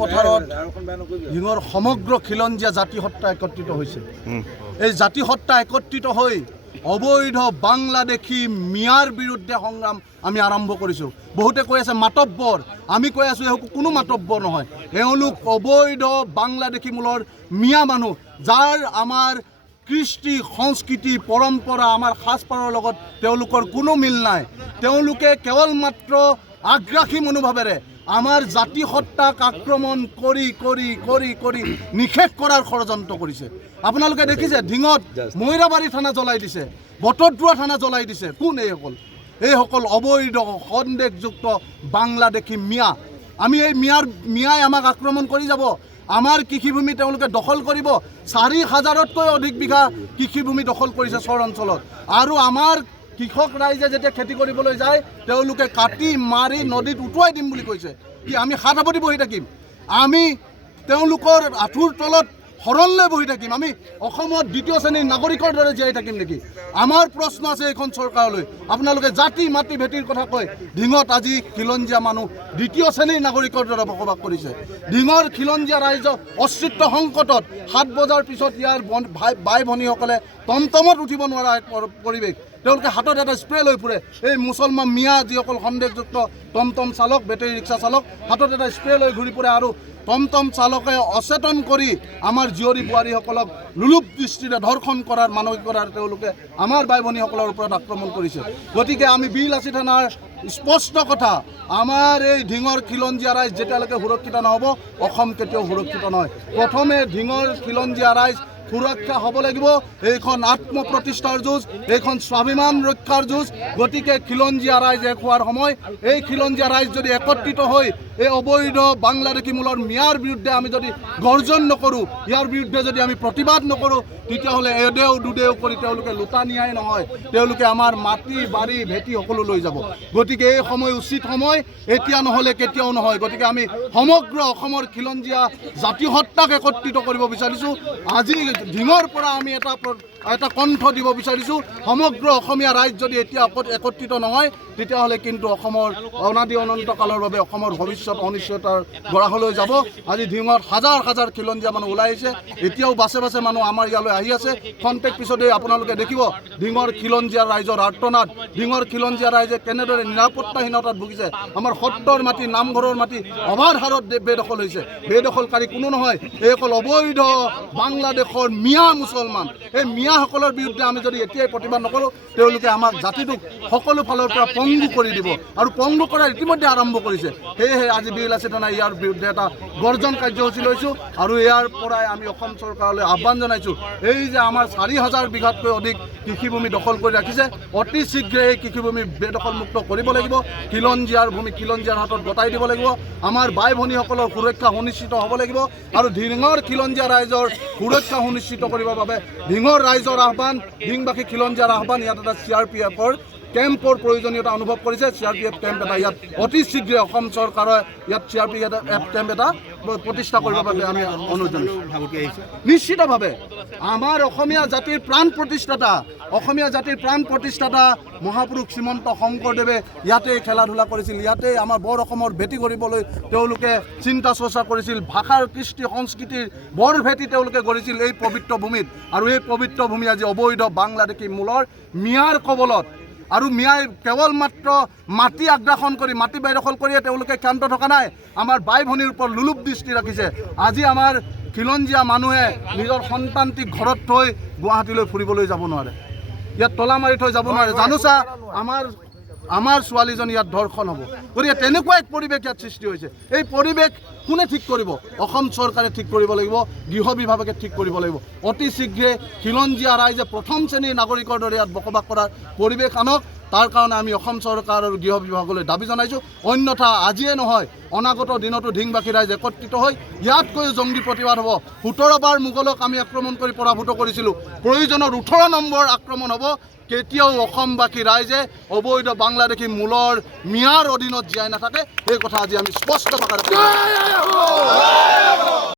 পথাৰত ঢিঙৰ সমগ্ৰ খিলঞ্জীয়া জাতি সত্তা একত্ৰিত হৈছে। এই জাতি সত্তা একত্ৰিত হৈ অবৈধ বাংলাদেশী মিয়াৰ বিৰুদ্ধে সংগ্ৰাম আমি আৰম্ভ কৰিছোঁ। বহুতে কৈ আছে মাতব্বৰ, আমি কৈ আছোঁ এওঁলোক কোনো মাতব্বৰ নহয়, এওঁলোক অবৈধ বাংলাদেশী মূলৰ মিয়া মানুহ, যাৰ আমাৰ কৃষ্টি সংস্কৃতি পৰম্পৰা আমাৰ সাজপাৰৰ লগত তেওঁলোকৰ কোনো মিল নাই। তেওঁলোকে কেৱল মাত্ৰ আগ্ৰাসী মনোভাৱেৰে আমাৰ জাতি সত্তাক আক্ৰমণ কৰি কৰি কৰি কৰি নিশেষ কৰাৰ ষড়যন্ত্ৰ কৰিছে। আপোনালোকে দেখিছে ঢিঙত মৈৰাবাৰী থানা জ্বলাই দিছে, বটদ্ৰোৱা থানা জ্বলাই দিছে। কোন এইসকল অবৈধ সন্দেহযুক্ত বাংলাদেশী মিয়া। আমি এই মিয়াই আমাক আক্ৰমণ কৰি যাব। আমাৰ কৃষিভূমি তেওঁলোকে দখল কৰিব। ৪,০০০তকৈ অধিক বিঘা কৃষিভূমি দখল কৰিছে চৰ অঞ্চলত। আৰু আমাৰ কৃষক ৰাইজে যেতিয়া খেতি কৰিবলৈ যায় তেওঁলোকে কাটি মাৰি নদীত উটুৱাই দিম বুলি কৈছে। কি আমি হাত সাৱটি বহি থাকিম? আমি তেওঁলোকৰ আঁঠুৰ তলত শৰণ লৈ বহি থাকিম? আমি অসমত দ্বিতীয় শ্ৰেণীৰ নাগৰিকৰ দৰে জীয়াই থাকিম নেকি? আমাৰ প্ৰশ্ন আছে এইখন চৰকাৰলৈ। আপোনালোকে জাতি মাটি ভেটিৰ কথা কয়, ঢিঙত আজি খিলঞ্জীয়া মানুহ দ্বিতীয় শ্ৰেণীৰ নাগৰিকৰ দৰে বসবাস কৰিছে। ঢিঙৰ খিলঞ্জীয়া ৰাইজ অস্তিত্ব সংকটত। ৭ বজাৰ পিছত ইয়াৰ বাই ভনীসকলে টমটমত উঠিব নোৱাৰা পৰিৱেশ। তেওঁলোকে হাতত এটা স্প্ৰে লৈ ফুৰে। এই মুছলমান মিয়া যিসকল সন্দেহযুক্ত টমটম চালক, বেটেৰী ৰিক্সা চালক, হাতত এটা স্প্ৰে লৈ ঘূৰি ফুৰে। আৰু টমটম চালকে অচেতন কৰি আমাৰ জীয়ৰী বোৱাৰীসকলক লোলুপ দৃষ্টিৰে ধৰ্ষণ কৰাৰ মানসিকতাৰ তেওঁলোকে আমাৰ বাই ভনীসকলৰ ওপৰত আক্ৰমণ কৰিছে। গতিকে আমি বিলাসী থানাৰ স্পষ্ট কথা, আমাৰ এই ঢিঙৰ খিলঞ্জীয়া ৰাইজ যেতিয়ালৈকে সুৰক্ষিত নহ'ব অসম কেতিয়াও সুৰক্ষিত নহয়। প্ৰথমে ঢিঙৰ খিলঞ্জীয়া ৰাইজ সুৰক্ষা হ'ব লাগিব। এইখন আত্মপ্ৰতিষ্ঠাৰ যুঁজ, এইখন স্বাভিমান ৰক্ষাৰ যুঁজ। গতিকে খিলঞ্জীয়া ৰাইজ এক হোৱাৰ সময়। এই খিলঞ্জীয়া ৰাইজ যদি একত্ৰিত হৈ এই অবৈধ বাংলাদেশী মূলৰ মিয়াৰ বিৰুদ্ধে আমি যদি গৰ্জন নকৰোঁ, ইয়াৰ বিৰুদ্ধে যদি আমি প্ৰতিবাদ নকৰোঁ, তেতিয়াহ'লে এদেও দুদেও কৰি তেওঁলোকে লুটা নিয়াই নহয়, তেওঁলোকে আমাৰ মাটি বাৰী ভেটি সকলো লৈ যাব। গতিকে এই সময় উচিত সময়, এতিয়া নহ'লে কেতিয়াও নহয়। গতিকে আমি সমগ্ৰ অসমৰ খিলঞ্জীয়া জাতি সত্তাক একত্ৰিত কৰিব বিচাৰিছোঁ। আজি ঢিঙৰ পৰা আমি এটা কণ্ঠ দিব বিচাৰিছোঁ। সমগ্ৰ অসমীয়া ৰাইজ যদি এতিয়া একত্ৰিত নহয়, তেতিয়াহ'লে কিন্তু অসমৰ অনাদি অনন্তকালৰ বাবে অসমৰ ভৱিষ্যত অনিশ্চয়তাৰ গৰাহলৈ যাব। আজি ঢিঙত হাজাৰ হাজাৰ খিলঞ্জীয়া মানুহ ওলাই আহিছে। এতিয়াও বাছে বাছে মানুহ আমাৰ ইয়ালৈ আহি আছে। খন্তেক পিছতেই আপোনালোকে দেখিব ঢিঙৰ খিলঞ্জীয়া ৰাইজৰ আৰ্তনাদ, ঢিঙৰ খিলঞ্জীয়া ৰাইজে কেনেদৰে নিৰাপত্তাহীনতাত ভুগিছে। আমাৰ সত্ৰৰ মাটি, নামঘৰৰ মাটি অবাধ হাৰত বেদখল হৈছে। বেদখলকাৰী কোনো নহয়, এইসকল অবৈধ বাংলাদেশৰ মিয়া মুছলমান। এই মিয়াসকলৰ বিৰুদ্ধে আমি যদি এতিয়াই প্ৰতিবাদ নকৰোঁ, তেওঁলোকে আমাক জাতিটোক সকলো ফালৰ পৰা পংগু কৰি দিব, আৰু পংগু কৰাৰ ইতিমধ্যে আৰম্ভ কৰিছে। সেয়েহে আজি বিলাসী থানাই ইয়াৰ বিৰুদ্ধে এটা গৰ্জন কাৰ্যসূচী লৈছোঁ। আৰু ইয়াৰ পৰাই আমি অসম চৰকাৰলৈ আহ্বান জনাইছোঁ, এই যে আমাৰ ৪,০০০ বিঘাতকৈ অধিক কৃষিভূমি দখল কৰি ৰাখিছে, অতি শীঘ্ৰে এই কৃষিভূমি বেদখলমুক্ত কৰিব লাগিব। খিলঞ্জীয়াৰ ভূমি খিলঞ্জীয়াৰ হাতত গতাই দিব লাগিব। আমাৰ বাই ভনীসকলৰ সুৰক্ষা সুনিশ্চিত হ'ব লাগিব। আৰু ঢিঙৰ খিলঞ্জীয়া ৰাইজৰ সুৰক্ষা সুনিশ্চিত কৰিবৰ বাবে ঢিঙৰ ৰাইজৰ আহ্বান, ঢিঙবাসী খিলঞ্জীয়াৰ আহ্বান। ইয়াত এটা CRPFৰ কেম্পৰ প্ৰয়োজনীয়তা অনুভৱ কৰিছে। CRPF কেম্প এটা ইয়াত অতি শীঘ্ৰে অসম চৰকাৰে ইয়াত CRPF কেম্প এটা প্ৰতিষ্ঠা কৰিবৰ বাবে আমি অনুৰোধ জনাইছোঁ। নিশ্চিতভাৱে আমাৰ অসমীয়া জাতিৰ প্ৰাণ প্ৰতিষ্ঠাতা মহাপুৰুষ শ্ৰীমন্ত শংকৰদেৱে ইয়াতেই খেলা ধূলা কৰিছিল, ইয়াতেই আমাৰ বৰ অসমৰ ভেটি গঢ়িবলৈ তেওঁলোকে চিন্তা চৰ্চা কৰিছিল। ভাষাৰ কৃষ্টি সংস্কৃতিৰ বৰ ভেটি তেওঁলোকে গঢ়িছিল এই পবিত্ৰ ভূমিত। আৰু এই পবিত্ৰ ভূমি আজি অবৈধ বাংলাদেশী মূলৰ মিয়াৰ কবলত। আৰু মিয়াই কেৱল মাত্ৰ মাটি আগ্ৰাসন কৰি, মাটি বেদখল কৰিয়ে তেওঁলোকে ক্ষান্ত থকা নাই, আমাৰ বাই ভনীৰ ওপৰত লোলুপ দৃষ্টি ৰাখিছে। আজি আমাৰ খিলঞ্জীয়া মানুহে নিজৰ সন্তানটিক ঘৰত থৈ গুৱাহাটীলৈ ফুৰিবলৈ যাব নোৱাৰে, ইয়াত তলা মাৰি থৈ যাব নোৱাৰে। জানোচা আমাৰ ছোৱালীজনী ইয়াত ধৰ্ষণ হ'ব। গতিকে তেনেকুৱা এক পৰিৱেশ ইয়াত সৃষ্টি হৈছে। এই পৰিৱেশ কোনে ঠিক কৰিব? অসম চৰকাৰে ঠিক কৰিব লাগিব, গৃহ বিভাগে ঠিক কৰিব লাগিব। অতি শীঘ্ৰে খিলঞ্জীয়া ৰাইজে প্ৰথম শ্ৰেণীৰ নাগৰিকৰ দৰে ইয়াত বসবাস কৰাৰ পৰিৱেশ আনক। তাৰ কাৰণে আমি অসম চৰকাৰ আৰু গৃহ বিভাগলৈ দাবী জনাইছোঁ। অন্যথা আজিয়ে নহয়, অনাগত দিনতো ঢিঙবাসী ৰাইজ একত্ৰিত হৈ ইয়াতকৈ জংগী প্ৰতিবাদ হ'ব। ১৭ বাৰ মোগলক আমি আক্ৰমণ কৰি পৰাভূত কৰিছিলোঁ, প্ৰয়োজনৰ ১৮ নম্বৰ আক্ৰমণ হ'ব। কেতিয়াও অসমবাসী ৰাইজে অবৈধ বাংলাদেশী মূলৰ মিয়াৰ অধীনত জীয়াই নাথাকে। এই কথা আজি আমি স্পষ্ট ভাষাৰে